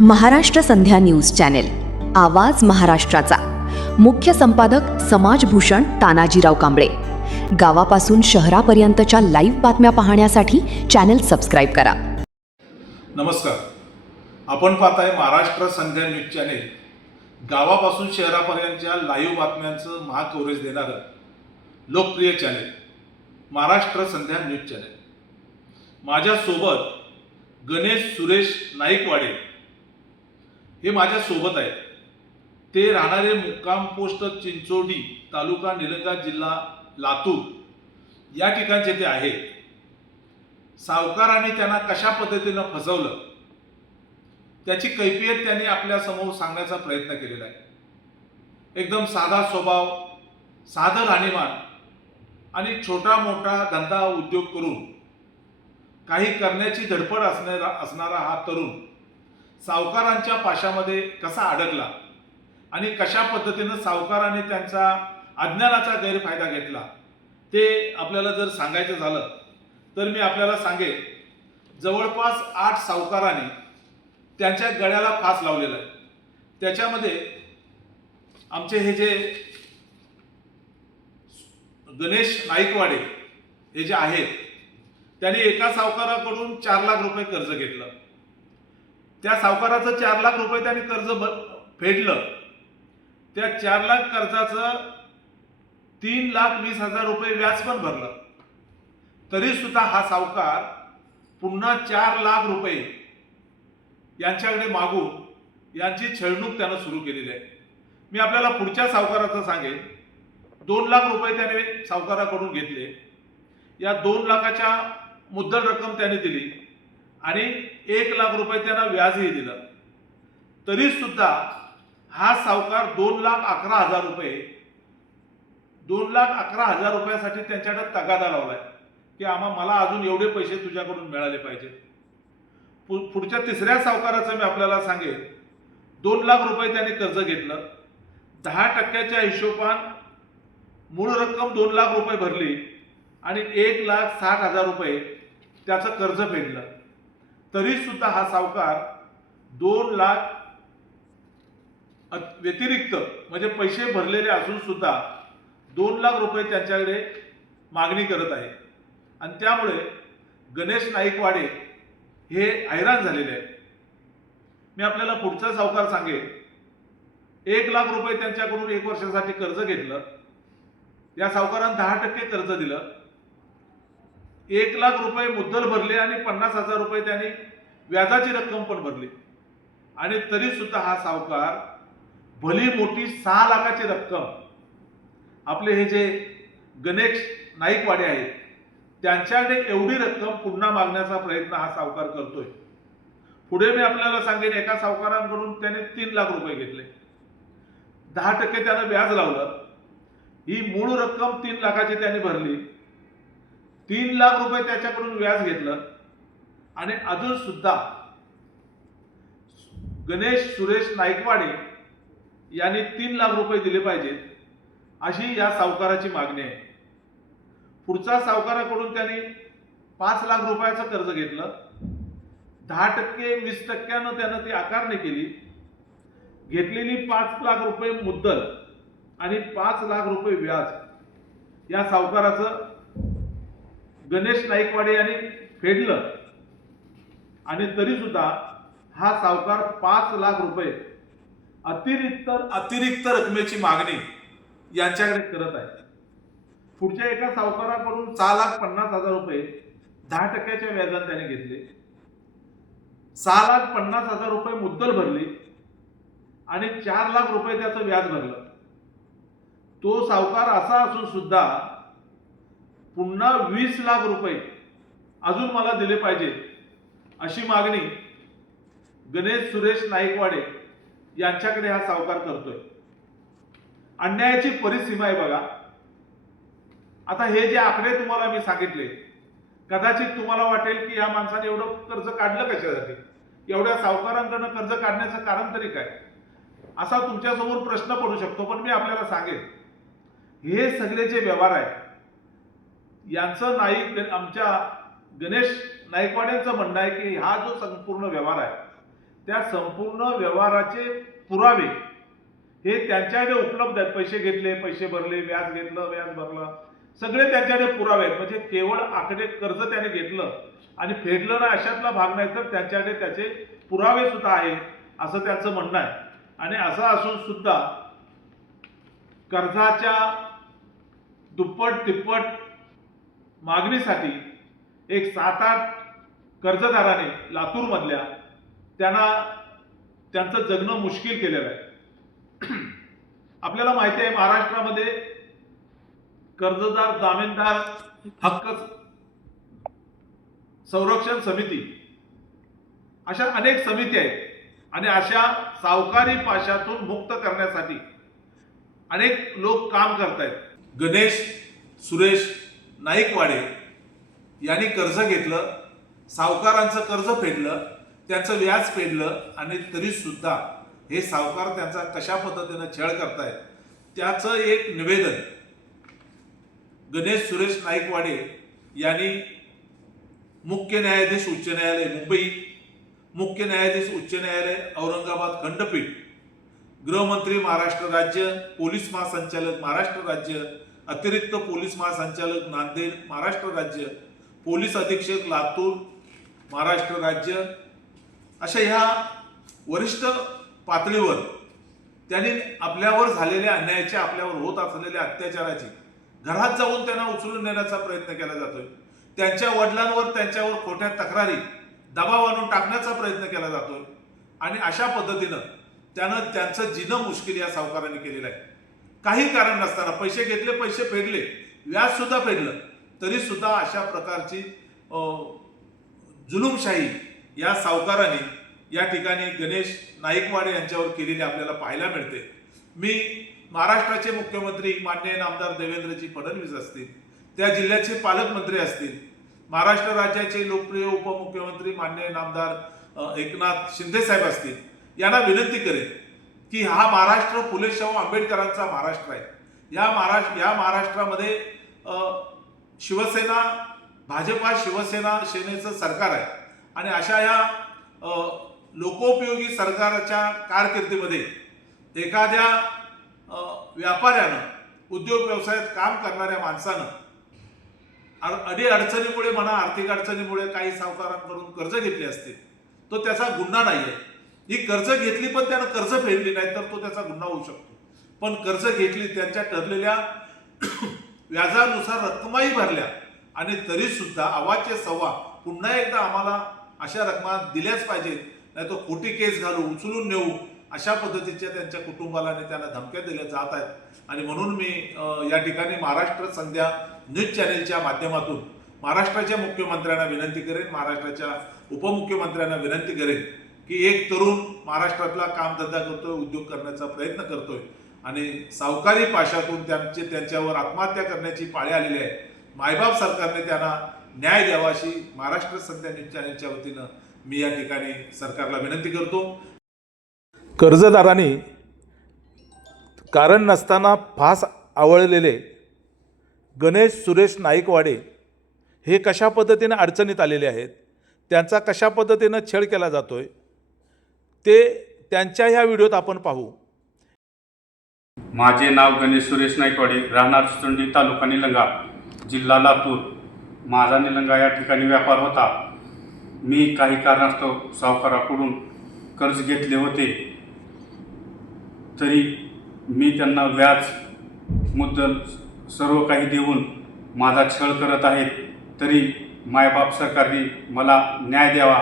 महाराष्ट्र संध्या news channel, आवाज महाराष्ट्राचा. मुख्य संपादक समाजभूषण तानाजीराव कांबळे. गावापासून शहरापर्यंतच्या लाईव्ह बातम्या पाहण्यासाठी चॅनेल सबस्क्राईब करा. नमस्कार, आपण पाहताय महाराष्ट्र संध्या न्यूज चॅनेल. गावापासून शहरापर्यंतच्या लाईव्ह बातम्यांचं महाकव्हरेज देणारं लोकप्रिय चॅनेल महाराष्ट्र संध्या न्यूज चॅनेल. माझ्यासोबत गणेश सुरेश नाईकवाडे हे माझ्यासोबत आहेत. ते राहणारे मुक्काम पोस्ट चिंचोडी, तालुका निलंगा, जिल्हा लातूर या ठिकाणचे ते आहेत. सावकारांनी त्यांना कशा पद्धतीनं फसवलं त्याची कैफियत त्यांनी आपल्या समोर सांगण्याचा प्रयत्न केलेला आहे. एकदम साधा स्वभाव, साधं राहणीमान आणि छोटा मोठा धंदा उद्योग करून काही करण्याची धडपड असणारा हा तरुण सावकारांच्या पाशामध्ये कसा अडकला आणि कशा पद्धतीनं सावकाराने त्यांचा अज्ञानाचा गैरफायदा घेतला ते आपल्याला जर सांगायचं झालं तर मी आपल्याला सांगेन, जवळपास 8 सावकारांनी त्यांच्या गळ्याला फास लावलेला आहे. त्याच्यामध्ये आमचे हे जे गणेश नाईकवाडे हे जे आहेत त्यांनी एका सावकाराकडून 4 लाख रुपये कर्ज घेतलं. त्या सावकाराचं 4 लाख रुपये त्यांनी कर्ज फेडलं. त्या 4 लाख कर्जाचं 3,20,000 रुपये व्याज पण भरलं. तरी सुद्धा हा सावकार पुन्हा 4 लाख रुपये यांच्याकडे मागून यांची छळणूक त्यानं सुरू केलेली आहे. मी आपल्याला पुढच्या सावकाराचं सांगेन. 2 लाख रुपये त्याने सावकाराकडून घेतले. या 2 लाखाच्या मुद्दल रक्कम त्याने दिली आणि 1 लाख रुपये त्यांना व्याजही दिलं. तरी सुद्धा हा सावकार 2,11,000 रुपये 2,11,000 रुपयासाठी त्यांच्याकडे तगादा लावलाय की मला अजून एवढे पैसे तुझ्याकडून मिळाले पाहिजे. पुढच्या तिसऱ्या सावकाराचं मी आपल्याला सांगेन. 2 लाख रुपये त्यांनी कर्ज घेतलं. 10% हिशोबान मूळ रक्कम 2 लाख रुपये भरली आणि 1,60,000 रुपये त्याचं कर्ज फेडलं. तरी सुद्धा हा सावकार 2 लाख व्यतिरिक्त म्हणजे पैसे भरलेले असून सुद्धा 2 लाख रुपये त्यांच्याकडे मागणी करत आहे. आणि त्यामुळे गणेश नाईकवाडे हे हैराण झालेले आहेत. मी आपल्याला पुढचा सावकार सांगेन. 1 लाख रुपये त्यांच्याकडून 1 वर्षासाठी कर्ज घेतलं. या सावकारांना 10% कर्ज दिलं. 1 लाख रुपये मुद्दल भरले आणि 50,000 रुपये त्यांनी व्याजाची रक्कम पण भरली. आणि तरी सुद्धा हा सावकार भली मोठी 6 लाखाची रक्कम आपले हे जे गणेश नाईकवाडे आहेत त्यांच्याकडे एवढी रक्कम पुन्हा मागण्याचा प्रयत्न हा सावकार करतोय. पुढे मी आपल्याला सांगेन, एका सावकारांकडून त्याने 3 लाख रुपये घेतले. 10% त्यानं व्याज लावलं. ही मूळ रक्कम 3 लाखाची त्यांनी भरली. 3 लाख रुपये त्याच्याकडून व्याज घेतलं आणि अजून सुद्धा गणेश सुरेश नाईकवाडे यांनी 3 लाख रुपये दिले पाहिजेत अशी या सावकाराची मागणी आहे. पुढच्या सावकाराकडून त्यांनी 5 लाख रुपयाचं कर्ज घेतलं. 10% 20% त्यानं ती आकारणी केली. घेतलेली 5 लाख रुपये मुद्दल आणि 5 लाख रुपये व्याज या सावकाराचं गणेश नाईकवाडे यांनी फेडलं. आणि तरी सुद्धा हा सावकार 5 लाख रुपये अतिरिक्त रकमेची मागणी यांच्याकडे करत आहे. पुढच्या एका सावकाराकडून 6,50,000 रुपये 10% व्याजाने त्याने घेतले. 6,50,000 रुपये मुद्दल भरली आणि 4 लाख रुपये त्याचं व्याज भरलं. तो सावकार असा असून सुद्धा पुन्हा 20 लाख रुपये अजून मला दिले पाहिजे अशी मागणी गणेश सुरेश नाईकवाडे यांच्याकडे हा सावकार करतोय. अन्यायाची परिसीमा आहे बघा. आता हे जे आकडे तुम्हाला मी सांगितले, कदाचित तुम्हाला वाटेल की या माणसाने एवढं कर्ज काढलं कशासाठी, एवढ्या सावकारांकडनं कर्ज काढण्याचं कारण तरी काय, असा तुमच्यासमोर प्रश्न पडू शकतो. पण मी आपल्याला सांगेन, हे सगळे जे व्यवहार आहेत यांचं आमच्या गणेश नाईकवाड्यांचं म्हणणं आहे की हा जो संपूर्ण व्यवहार आहे त्या संपूर्ण व्यवहाराचे पुरावे हे त्यांच्याकडे उपलब्ध आहेत. पैसे घेतले, पैसे भरले, व्याज घेतलं, व्याज भरलं, सगळे त्यांच्याकडे पुरावे आहेत. म्हणजे केवळ आकडे कर्ज त्याने घेतलं आणि फेडलं ना अशातला भाग नाही, तर त्यांच्याकडे त्याचे पुरावे सुद्धा आहेत असं त्यांचं म्हणणं आहे. आणि असं असून सुद्धा कर्जाच्या दुप्पट तिप्पट मागणीसाठी एक 7-8 कर्जदाराने लातूरमधल्या त्यांचं जगणं मुश्किल केलेलं आहे. आपल्याला माहिती आहे महाराष्ट्रामध्ये कर्जदार जामीनदार हक्क संरक्षण समिती अशा अनेक समिती आहेत आणि अशा सावकारी पाशातून मुक्त करण्यासाठी अनेक लोक काम करत आहेत. गणेश सुरेश नाईकवाडे यांनी कर्ज घेतलं, सावकारांचं कर्ज फेडलं, त्याचं व्याज फेडलं आणि तरी सुद्धा हे सावकार त्यांचा कशा पद्धतीनं छळ करतायत त्याचं एक निवेदन गणेश सुरेश नाईकवाडे यांनी मुख्य न्यायाधीश उच्च न्यायालय मुंबई, मुख्य न्यायाधीश उच्च न्यायालय औरंगाबाद खंडपीठ, गृहमंत्री महाराष्ट्र राज्य, पोलीस महासंचालक महाराष्ट्र राज्य, अतिरिक्त पोलीस महासंचालक नांदेड महाराष्ट्र राज्य, पोलीस अधीक्षक लातूर महाराष्ट्र राज्य, अशा ह्या वरिष्ठ पातळीवर त्यांनी आपल्यावर झालेल्या अन्यायाची, आपल्यावर होत असलेल्या अत्याचाराची घरात जाऊन त्यांना उचलून नेण्याचा प्रयत्न केला जातोय. त्यांच्या वडिलांवर त्यांच्यावर खोट्या तक्रारी दबाव आणून टाकण्याचा प्रयत्न केला जातोय आणि अशा पद्धतीनं त्यानं त्यांचं जीणं मुश्किल या सावकारांनी केलेलं आहे. काही कारण नसताना पैसे घेतले, पैसे फेडले, व्याज सुद्धा फेडलं, तरी सुद्धा अशा प्रकारची जुलूमशाही या सावकारांनी या ठिकाणी गणेश नाईकवाडे यांच्यावर केलेली आपल्याला पाहायला मिळते. मी महाराष्ट्राचे मुख्यमंत्री माननीय नामदार देवेंद्रजी फडणवीस असतील, त्या जिल्ह्याचे पालकमंत्री असतील, महाराष्ट्र राज्याचे लोकप्रिय उपमुख्यमंत्री माननीय नामदार एकनाथ शिंदे साहेब असतील, यांना विनंती करेन की हा महाराष्ट्र फुले शाहू आंबेडकरांचा महाराष्ट्र आहे. या महाराष्ट्रामध्ये शिवसेना, भाजपा शिवसेना सेनेचं सरकार आहे आणि अशा या लोकोपयोगी सरकारच्या कारकिर्दीमध्ये एखाद्या व्यापाऱ्यानं, उद्योग व्यवसायात काम करणाऱ्या माणसानं अडचणीमुळे म्हणा, आर्थिक अडचणीमुळे काही सावकारांकडून कर्ज घेतली असते, तो त्याचा गुन्हा नाही आहे. ही कर्ज घेतली पण त्यानं कर्ज फेडली नाही तर तो त्याचा गुन्हा होऊ शकतो. पण कर्ज घेतली, त्यांच्या ठरलेल्या व्याजानुसार रक्कमाही भरल्या आणि तरी सुद्धा अवाच्य सव्वा पुन्हा एकदा आम्हाला अशा रकमा दिल्याच पाहिजेत, नाही तो खोटी केस घालू, उचलून नेऊ, अशा पद्धतीच्या त्यांच्या कुटुंबाला त्यांना धमक्या दिल्या जात आहेत. आणि म्हणून मी या ठिकाणी महाराष्ट्र संध्या न्यूज चॅनेलच्या माध्यमातून महाराष्ट्राच्या मुख्यमंत्र्यांना विनंती करेन, महाराष्ट्राच्या उपमुख्यमंत्र्यांना विनंती करेन की एक तरुण महाराष्ट्रातला कामधंदा करतोय, उद्योग करण्याचा प्रयत्न करतोय आणि सावकारी पाशातून त्यांच्यावर आत्महत्या करण्याची पाळी आलेली आहे. मायबाप सरकारने त्यांना न्याय द्यावा अशी महाराष्ट्र संध्या न्यूज चॅनेलच्या वतीनं मी या ठिकाणी सरकारला विनंती करतो. कर्जदारांनी कारण नसताना फास आवळलेले गणेश सुरेश नाईकवाडे हे कशा पद्धतीने अडचणीत आलेले आहेत, त्यांचा कशा पद्धतीनं छळ केला जातोय ते त्यांच्या ह्या व्हिडिओत आपण पाहू. माझे नाव गणेश सुरेश नाईकवाडे, राहणार चिचोंडी, तालुका निलंगा, जिल्हा लातूर. माझा निलंगा या ठिकाणी व्यापार होता. मी काही कारणास्तव सावकाराकडून कर्ज घेतले होते, तरी मी त्यांना व्याज मुद्दल सर्व काही देऊन माझा छळ करत आहेत. तरी मायबाप सरकारने मला न्याय द्यावा,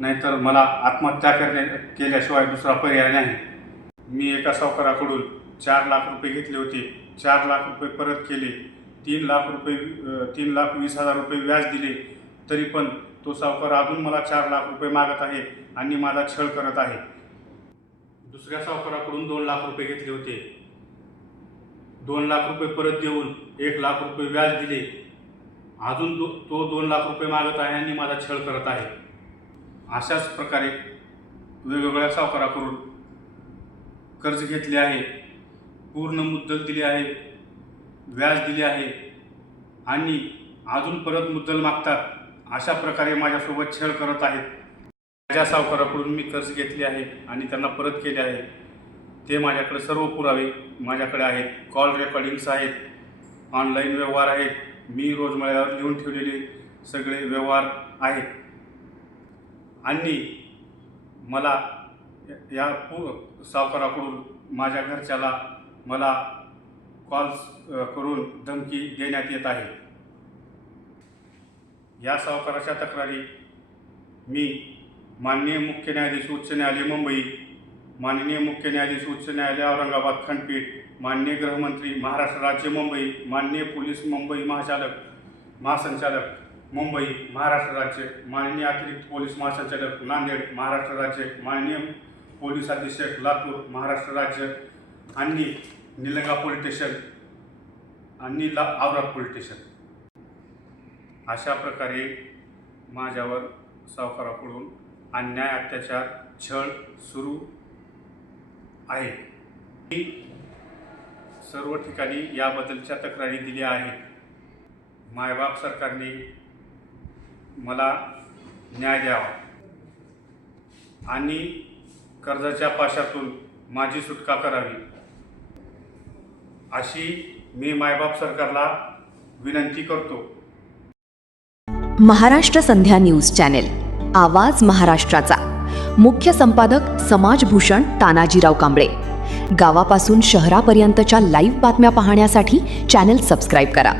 नाहीतर मला आत्महत्या केल्याशिवाय दुसरा पर्याय नाही. मी एका सावकाराकडून 4 लाख रुपये घेतले होते, 4 लाख रुपये परत केले, 3,20,000 रुपये व्याज दिले, तरी पण तो सावकार अजून मला 4 लाख रुपये मागत आहे आणि माझा छळ करत आहे. दुसऱ्या सावकाराकडून 2 लाख रुपये घेतले होते, 2 लाख रुपये परत देऊन 1 लाख रुपये व्याज दिले, अजून तो 2 लाख रुपये मागत आहे आणि माझा छळ करत आहे. अशाच प्रकारे वेगवेगळ्या सावकाराकडून कर्ज घेतले आहे, पूर्ण मुद्दल दिली आहे, व्याज दिले आहे आणि अजून परत मुद्दल मागतात. अशा प्रकारे माझ्यासोबत छळ करत आहेत. माझ्या सावकाराकडून मी कर्ज घेतले आहे आणि त्यांना परत केले आहे ते माझ्याकडे सर्व पुरावे माझ्याकडे आहेत. कॉल रेकॉर्डिंग्स आहेत, ऑनलाईन व्यवहार आहेत, मी रोजमर्यावर लिहून ठेवलेले सगळे व्यवहार आहेत. आणि मला या सावकाराकडून माझ्या घरच्याला मला कॉल्स करून धमकी देण्यात येत आहे. या सावकाराच्या तक्रारी मी माननीय मुख्य न्यायाधीश उच्च न्यायालय मुंबई, माननीय मुख्य न्यायाधीश उच्च न्यायालय औरंगाबाद खंडपीठ, माननीय गृहमंत्री महाराष्ट्र राज्य मुंबई, माननीय पोलीस मुंबई महासंचालक मुंबई महाराष्ट्र राज्य, माननीय अतिरिक्त पोलीस महासंचालक नांदेड महाराष्ट्र राज्य, माननीय पोलीस अधीक्षक लातूर महाराष्ट्र राज्य आणि निलंगा पोलीस स्टेशन आणि औरंगाबाद पोलीस स्टेशन अशा प्रकारे माझ्यावर सावकाराकडून अन्याय, अत्याचार, छळ सुरू आहे. मी सर्व ठिकाणी याबद्दलच्या तक्रारी दिल्या आहेत. मायबाप सरकारने मला न्याय द्यावा आणि कर्जाच्या पाशातून माझी सुटका करावी अशी मी मायबाप सरकारला विनंती करतो. महाराष्ट्र संध्या न्यूज चॅनेल, आवाज महाराष्ट्राचा. मुख्य संपादक समाजभूषण तानाजीराव कांबळे. गावापासून शहरापर्यंतच्या लाईव्ह बातम्या पाहण्यासाठी चॅनेल सबस्क्राईब करा.